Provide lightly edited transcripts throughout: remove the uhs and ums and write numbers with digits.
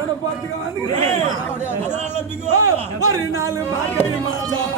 அதோட பாத்துக்க வந்துக்கிறேன். ஒரு நாள் மார்கழி மாசம்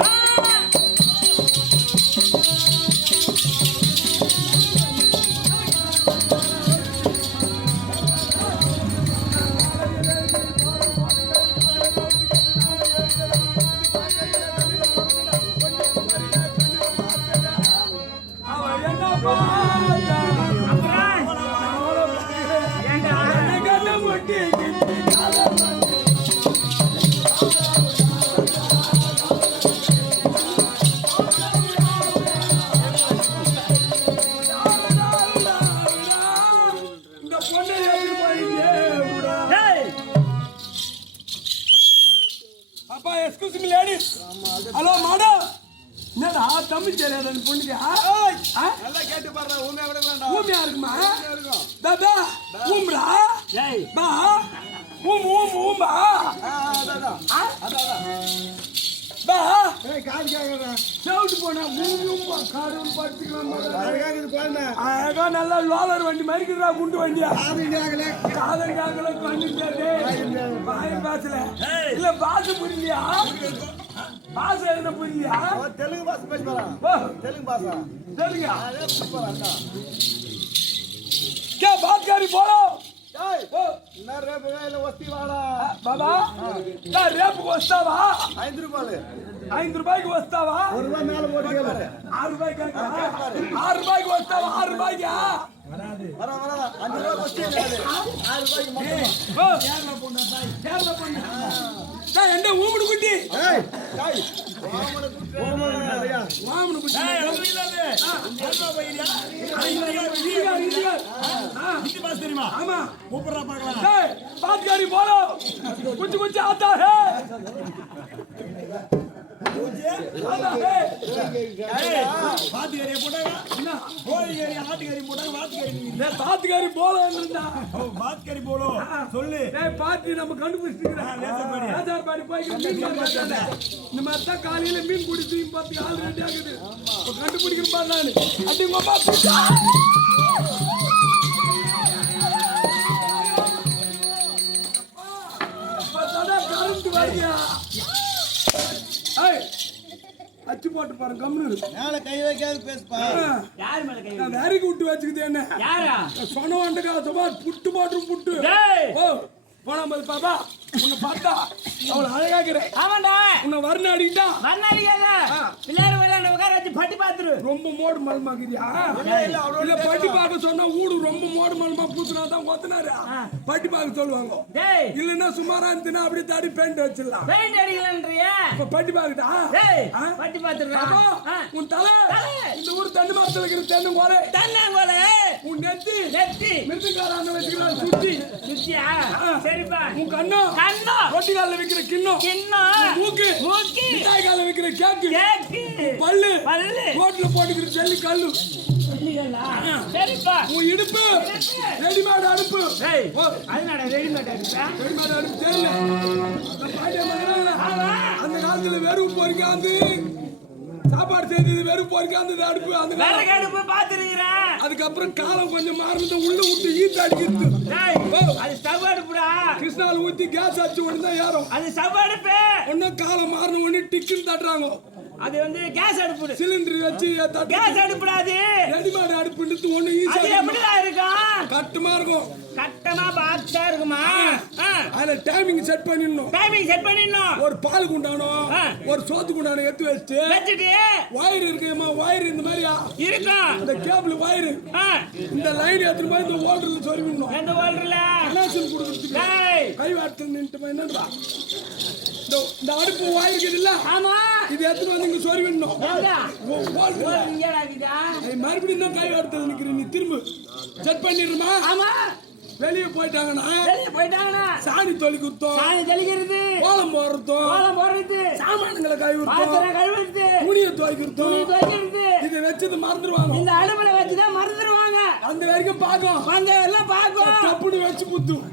ஹலோ மேடம் என்னடா தமிழ் தெரியாத பொண்ணுக்கு நல்லா கேட்டு பாரு ஊமையா விடலாம்டா ஊமையா இருக்குமா தாதா ஊம்ரா பா ஊம்பா பா காது கேக்குறா சவுண்ட் போனா ஊம்பா காடும் படுத்துக்கலாம் கேக்குது குழந்தை அழகா நல்லா லோலர் வண்டி மறிக்கிறா குண்டு வண்டியா காது காதல் வாய் பேசல இல்ல பாசு புரியலையா பாச என்ன புரியலையா தெலுங்கு பாஷை பேசி தெலுங்கு பாஷா தெலுங்கா क्या बात करी बोलो ना रेप वेले वस्ती वाला बाबा ना रेप को वस्तावा 5 రూపాయలు 5 రూపాయకి వస్తావా 1 రూపాయి మేల ఓడియారు 6 రూపాయకి 6 రూపాయకి వస్తావా 6 రూపాయకి వరా 5 రూపాయకి వస్తే 6 రూపాయకి మొత్తం కేరళ పొన్న டேய் என்ன ஊமுடு குட்டி ஏய் டேய் வாமனு குட்டி ஏய் இல்லவே என்ன பையா हिंदी बात தெரியுமா ஆமா கூப்பிடுறா பார்க்கலாம் டேய் बात करी बोलो कुछ कुछ आता है बात करिए போடாங்க என்ன கோழி கறி ஆட்டு கறி போடாங்க बात करी நீ बात करी போலன்றா बात करी போலோ சொல்லு டேய் பாட்டி நம்ம கண்டுபிடிச்சிட்டீங்க ராஜார் பாடி போய் மீன் மாட்டானே இந்த மாதிரி தான் காலையில மீன் குடிச்சு பார்த்து ஆள் ரெடி ஆகுது இப்ப கண்டுபிடிக்கிறேன் பாரு நானு அடி உங்க அப்பா பத்தடா கரண்ட் வரலையா ஏய் அச்சு போட்டு பாரு கம்முனு மேல கை வைக்காத பேசுப்பா யார் மேல கை நான் வேற கூட்டி வச்சுக்கிட்டே என்ன யாரா சொன்ன வண்டக்கா சும்மா புட்டு போட்டு புட்டு டேய் ஓ போனா போய் பாப்பா உன்னை பார்த்தா அவளை அழகாக்கிறேன் ஆமாண்டா உன்னை வர்ண அடிக்கிட்டா வர்ணாலியாத பிள்ளையார் விளையாட உட்கார வச்சு பட்டி பாத்துரு ரொம்ப மோடு மலமாக்குதியா இல்ல பட்டி பார்க்க சொன்னா ஊடு ரொம்ப மோடு மலமா பூத்துனா தான் கொத்துனாரு பட்டி பார்க்க சொல்லுவாங்க டேய் இல்லன்னா சுமாரா இருந்துன்னா அப்படியே தாடி பெயிண்ட் வச்சிடலாம் பெயிண்ட் அடிக்கலன்றியே இப்ப பட்டி பார்க்கட்டா டேய் பட்டி பாத்துறா உன் தலை இந்த ஊர் தென்னை மரத்துல இருக்கிற தென்னை கோலை தன்னங்கோல உன் நெத்தி நெத்தி மிருதுக்காராங்க வச்சுக்கிறான் சுத்தி சுத்தியா சரிப்பா உன் கண்ணம் ரொட்டி காலில் வைக்கிற கிண்ணம் மூக்கு மிட்டாய் காலில் வைக்கிற கேக்கு பல்லு ரோட்ல போட்டுக்கிற ஜல்லி கல்லு சரிப்பா உன் இடுப்பு ரெடிமேட் அடுப்பு அதனால ரெடிமேட் அடுப்பு தெரியல அந்த காலத்துல வெறும் பொறிக்காந்து சாப்பாடு செஞ்சது வெறும் பொறிக்காந்து அடுப்பு அந்த அடுப்பு பாத்துருக்கிறேன் அதுக்கப்புறம் காலம் கொஞ்சம் மாறினது உள்ள விட்டு ஈத்து அடிக்கிறது அது ஸ்டவ் அடுப்புடா கிருஷ்ணால ஊத்தி கேஸ் அடிச்சு ஒண்ணு தான் ஏறும் அது ஸ்டவ் அடுப்பு ஒன்னும் காலம் மாறின ஒண்ணு டிக்குன்னு தட்டுறாங்க அது வந்து கேஸ் அடுப்பு சிலிண்டர் வச்சு கேஸ் அடுப்புடாது ரெடிமேட் அடுப்புன்றது ஒண்ணு அது எப்படிடா இருக்கும் கட்டமா இருக்கும் கட்டமா பாக்ஸா இருக்குமா அதுல டைமிங் செட் பண்ணிடணும் ஒரு பால் குண்டானோ ஒரு சோத்து குண்டானோ எடுத்து வச்சுட்டு வயர் இருக்குமா வயர் இந்த மாதிரி இருக்கும் இந்த கேபிள் வயர் இந்த லைன் எடுத்துட்டு போய் இந்த ஓல்டர்ல சொருவிடணும் எந்த ஓல்டர்ல கனெக்ஷன் கொடுத்துட்டு கை வாட்டு நின்று என்னடா இந்த அடுப்பு வாங்கிருக்குது இல்ல ஆமா இது எடுத்துட்டு வந்து இங்க சொருவிடணும் மறுபடியும் தான் கை வார்த்தை நிக்கிறேன் நீ திரும்ப செட் பண்ணிடுமா ஆமா வெளியே போயிட்டாங்கன்னா சாணி தொலி குத்தோம் கோலம் போடுறது சாமான்களை கழுவுறது துணியை துவைக்கிறது இதை வச்சது மறந்துடுவாங்க இந்த அடுப்புல வச்சுதான் மறந்துடுவாங்க அந்த வரைக்கும் பாக்கும் தப்புன்னு வச்சு புத்தும்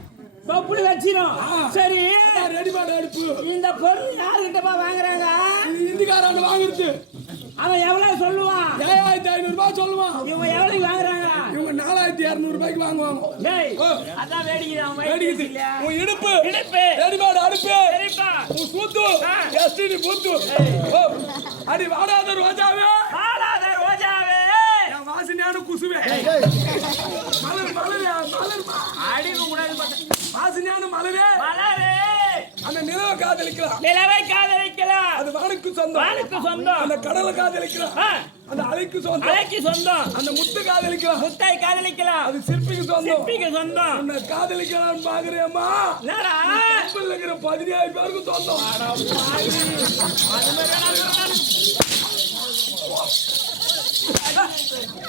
தொப்புளி வச்சிரும் சரி ரெடிமேட் அடுப்பு இந்த பொருள் யாருக்கிட்டப்பா வாங்குறாங்க இந்திக்காரன் வாங்குறது அவன் எவ்வளவு சொல்லுவான் 7500 ரூபாய் சொல்லுவான் இவங்க எவ்வளவு வாங்குறாங்க இவங்க 4000 2200 ரூபாய்க்கு வாங்குவாங்க. டேய் ஓ, அதான் வேடிக்கை அவன் வேடிக்குது. இல்ல உன் இடுப்பு இடுப்பு ரெடிமேட் அடுப்பு சரிப்பா உன் சூத்து ஆ. எஸ்டிடி பூத்து. ஓ, அடி வாடாத ரோஜாவே ஆளாத ரோஜாவே என் வாசனையான குசுவே மலர் மலரே மலர்மா அடிவு கூடாது பார்த்தா வாசனையான மலரே மலரே அந்த நிலவை காதலிக்கலாம் நிலவை காதலிக்கலாம் அது வானுக்கு சொந்தம் வானுக்கு சொந்தம் அந்த கடலை காதலிக்கலாம் ஆ, அந்த அலைக்கு சொந்தம் அலைக்கு சொந்தம் அந்த முத்து காதலிக்கலாம் முத்தை காதலிக்கலாம் அது சிற்பிக்கு சொந்தம் சிப்பிக்கு சொந்தம் உன்னை காதலிக்கலாம் பாக்குறேம்மா என்னடா இருக்கிற 17 பேருக்கு சொந்தம் அது மாதிரி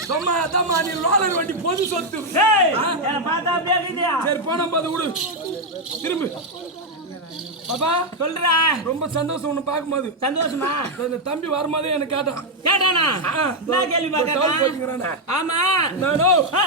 சும்மா அதாம்மா நீ ரோலர் வண்டி பொது சொத்து டேய் ஆ? என்ன பார்த்தா அப்படியே இருக்குதியா சரி போன போது விடு திரும்பு பாப்பா சொல்றா ரொம்ப சந்தோஷம் உன்னை பார்க்கும்போது சந்தோஷமா இந்த தம்பி வரும்போதே எனக்கு கேட்டான் கேட்டானா நான் கேள்வி பார்க்கறேன் போச்சுக்கிறானே ஆமா நானும் ஆ,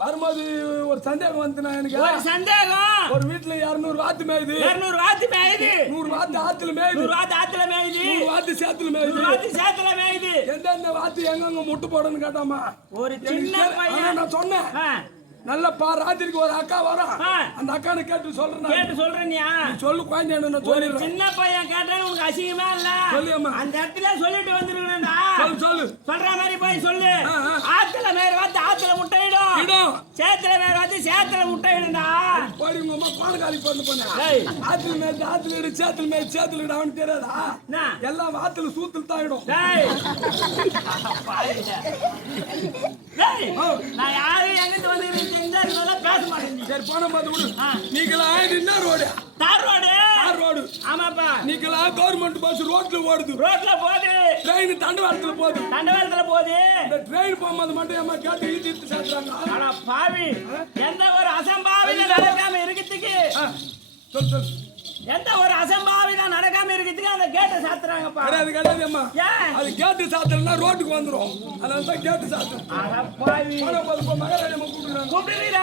வரும்போது ஒரு சந்தேகம் வந்துனா எனக்கு ஒரு சந்தேகம் ஒரு வீட்டுல 200 வாத்து மேயுது 200 வாத்து மேயுது 100 வாத்து ஆத்துல மேயுது 100 வாத்து ஆத்துல மேயுது 100 வாத்து சேத்துல மேயுது 100 வாத்து சேத்துல மேயுது எந்தெந்த வாத்து எங்கெங்க முட்டு போடணும்னு கேட்டாமா ஒரு எனக்கு சின்ன சரி, ஆனா பையன் நான் சொன்னேன் ஆ, நல்ல ராத்திரிக்கு ஒரு அக்கா வரும் ஆ. அந்த அக்கானை கேட்டு சொல்றேன் நான். கேட்டு சொல்றேனியா சொல்லு குழந்தை நான் ஒரு சொல்லிடுறேன் சின்ன பையன் கேட்டா உனக்கு அசிங்கமா இல்ல சொல்லியம்மா அந்த இடத்துல சொல்லிட்டு வந்துருக்கணும்டா சொல்லு சொல்லு சொல்ற மாதிரி போய் சொல்லு ஆ, ஆ. ஆத்துல மேல வாத்து ஆத்துல முட்டையிடும் இடம் சேத்துல மேல வாத்து சேத்துல முட்டையிடும்டா போடி உங்க அம்மா பால் காலி பண்ண ஏய். ஆத்துல மேய்ச்சி ஆத்துல இடு சேத்துல மேய்ச்சி சேத்துல இடு அவனுக்கு தெரியாதா என்ன? எல்லாம் வாத்துல சூத்துல தான் இடும் டேய் டேய் நான் யாரு எங்கிட்டு வந்து இதெல்லாம் பேச மாட்டேன் சரி போன பார்த்து விடு ஆ. நீங்களா என்ன ரோடு தார் ரோடு யார் ரோடு ஆமாப்பா நீங்களா கவர்மெண்ட் பஸ் ரோட்ல ஓடுது ரோட்ல போகுது ட்ரெயின் தண்டவாளத்துல போகுது தண்டவாளத்துல போகுது இந்த ட்ரெயின் போகும்போது மட்டும் ஏமா கேட்டு இழுத்து சேர்த்துறாங்க ஆனா பாவி எந்த ஒரு அசம்பாவிதம் நடக்காம இருக்கிறதுக்கு சொல் சொல் எந்த ஒரு அசம்பாவிதம் நடக்காம இருக்கிறதுக்கு அந்த கேட்டை சாத்துறாங்கப்பா கிடையாது கிடையாது அம்மா ஏன் அது கேட்டு சாத்தலன்னா ரோட்டுக்கு வந்துரும் அதனால தான் கேட்டு சாத்து அட பாவி போன போது இப்போ மகாராணி அம்மா கூப்பிடுறாங்க கூப்பிடுறீங்க